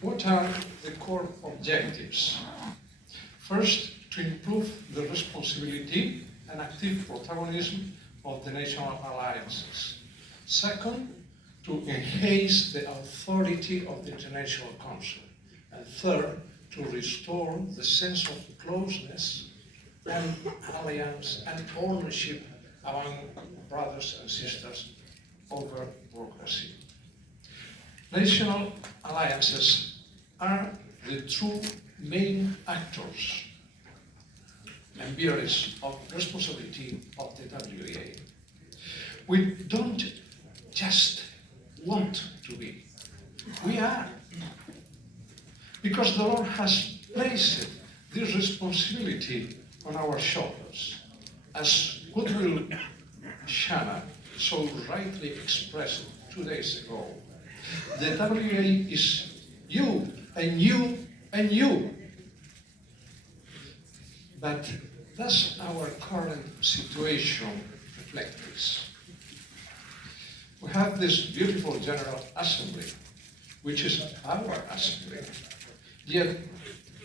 What are the core objectives? First, to improve the responsibility and active protagonism of the national alliances. Second, to enhance the authority of the International Council. And third, to restore the sense of closeness and alliance and ownership among brothers and sisters over bureaucracy. National alliances are the true main actors and bearers of responsibility of the WEA. We don't just want to be, we are. Because the Lord has placed this responsibility on our shoulders. As Goodwill Shanna so rightly expressed 2 days ago, the WEA is you and you and you. But does our current situation reflect this? We have this beautiful General Assembly, which is our assembly. Yet,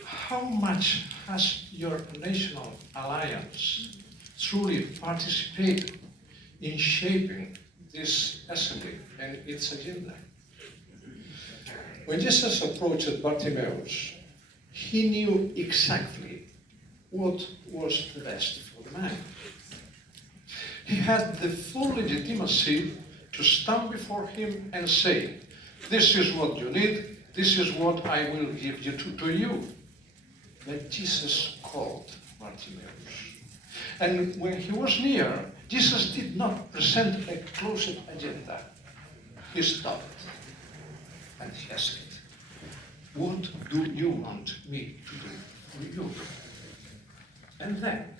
how much has your national alliance truly participated in shaping this assembly and its agenda? When Jesus approached Bartimaeus, he knew exactly what was the best for the man. He had the full legitimacy to stand before him and say, "This is what you need, this is what I will give you to you." But Jesus called Bartimaeus. And when he was near, Jesus did not present a closed agenda. He stopped and he asked, "What do you want me to do for you?" And then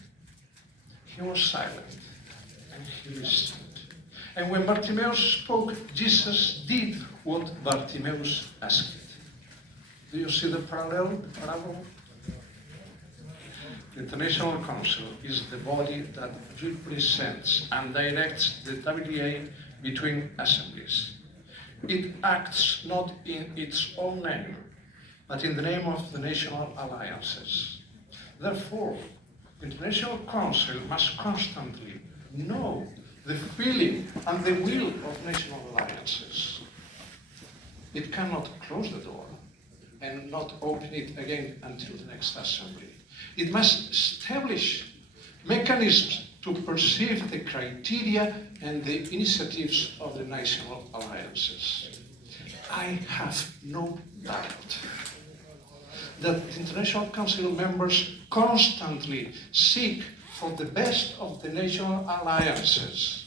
he was silent and he listened. And when Bartimaeus spoke, Jesus did what Bartimaeus asked. Do you see the parallel? The International Council is the body that represents and directs the WEA between assemblies. It acts not in its own name, but in the name of the national alliances. Therefore, the International Council must constantly know the feeling and the will of national alliances. It cannot close the door and not open it again until the next assembly. It must establish mechanisms to perceive the criteria and the initiatives of the national alliances. I have no doubt that the International Council members constantly seek for the best of the national alliances.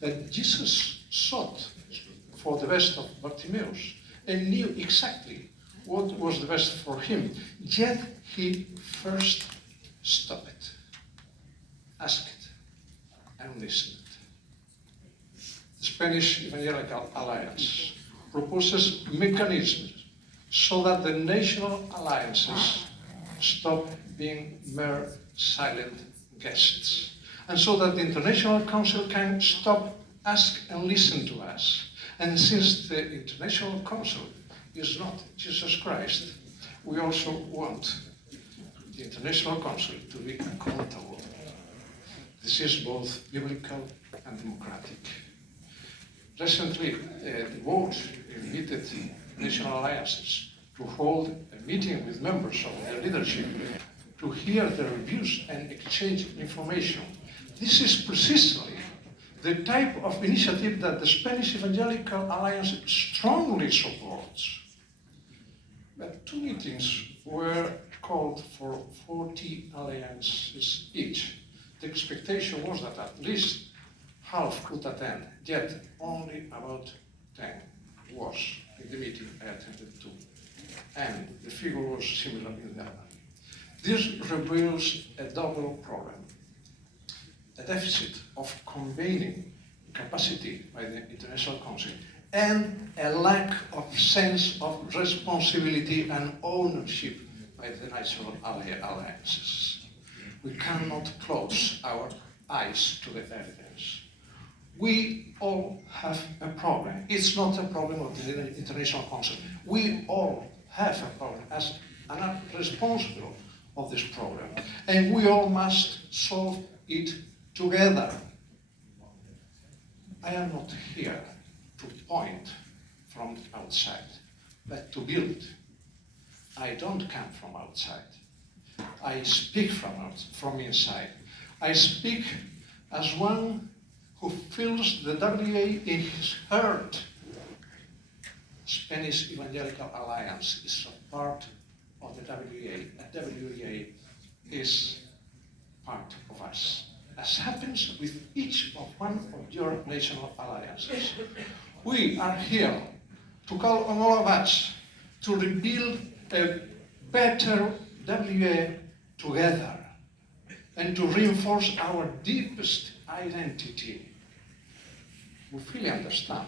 But Jesus sought for the best of Bartimaeus and knew exactly what was the best for him. Yet he first stopped, asked, and listened. The Spanish Evangelical Alliance proposes mechanisms so that the national alliances stop being mere silent guests, and so that the International Council can stop, ask, and listen to us. And since the International Council is not Jesus Christ, we also want the International Council to be accountable. This is both biblical and democratic. Recently, the board invited national alliances to hold a meeting with members of their leadership to hear their views and exchange information. This is precisely the type of initiative that the Spanish Evangelical Alliance strongly supports. But 2 meetings were called for 40 alliances each. The expectation was that at least half could attend, yet only about 10 was in the meeting I attended to. And the figure was similar in the other. This reveals a double problem: a deficit of convening capacity by the International Council and a lack of sense of responsibility and ownership by the national alliances. We cannot close our eyes to the evidence. We all have a problem. It's not a problem of the International Council. We all have a problem as are responsible of this problem. And we all must solve it together. I am not here to point from outside, but to build. I don't come from outside. I speak from inside. I speak as one who feels the WEA in his heart. Spanish Evangelical Alliance is a part of the WEA, and WEA is part of us, as happens with each of one of your national alliances. We are here to call on all of us to rebuild a better WEA together and to reinforce our deepest identity. We fully understand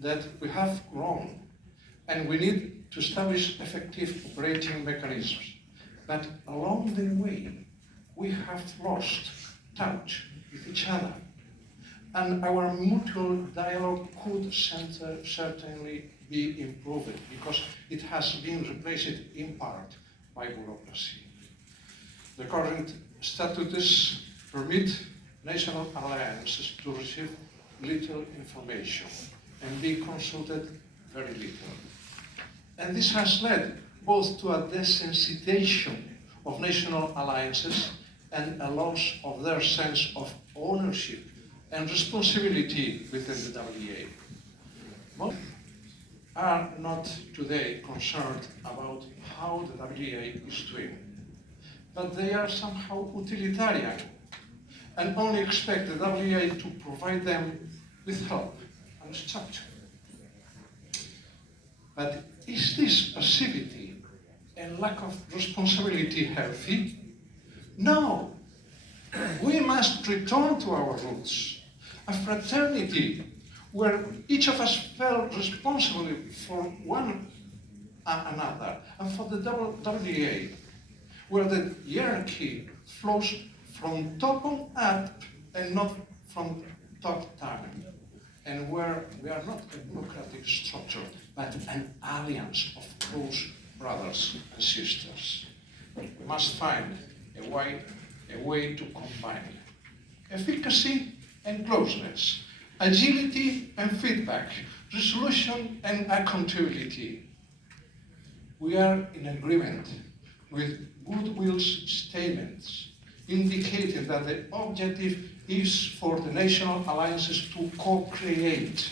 that we have grown and we need to establish effective operating mechanisms. But along the way, we have lost touch with each other. And our mutual dialogue could certainly be improved because it has been replaced in part by bureaucracy. The current statutes permit national alliances to receive little information and be consulted very little. And this has led both to a desensitization of national alliances and a loss of their sense of ownership and responsibility within the WEA. Most are not today concerned about how the WEA is doing, but they are somehow utilitarian and only expect the WEA to provide them with help and structure. But is this passivity and lack of responsibility healthy? No. We must return to our roots, a fraternity where each of us felt responsible for one another and for the WEA, where the hierarchy flows from top on up and not from top down, and where we are not a democratic structure, but an alliance of close brothers and sisters. We must find a way to combine efficacy and closeness, agility and feedback, resolution and accountability. We are in agreement with goodwill statements indicating that the objective is for the national alliances to co-create.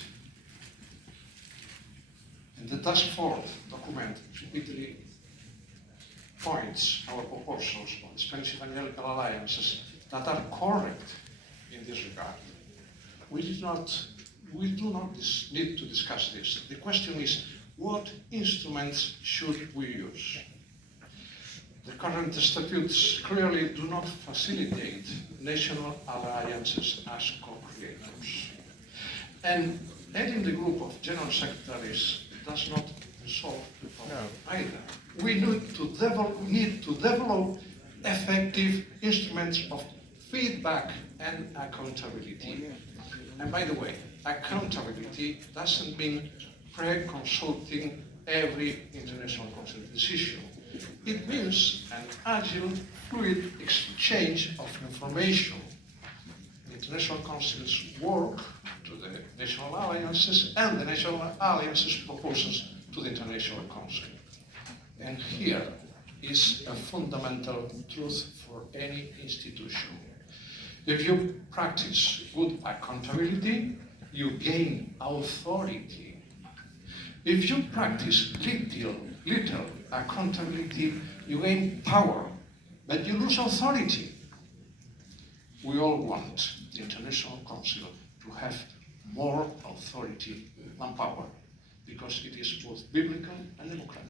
And the task force document repeatedly points our proposals on the Spanish Evangelical Alliances that are correct in this regard. We do not need to discuss this. The question is, what instruments should we use? The current statutes clearly do not facilitate national alliances as co-creators. And adding the group of general secretaries does not solve the problem either. We need to develop effective instruments of feedback and accountability. And by the way, accountability doesn't mean pre-consulting every international council decision. It means an agile, fluid exchange of information. The international councils work to the national alliances and the national alliances proposes to the international council. And here is a fundamental truth for any institution. If you practice good accountability, you gain authority. If you practice little accountability, you gain power, but you lose authority. We all want the International Council to have more authority than power, because it is both biblical and democratic.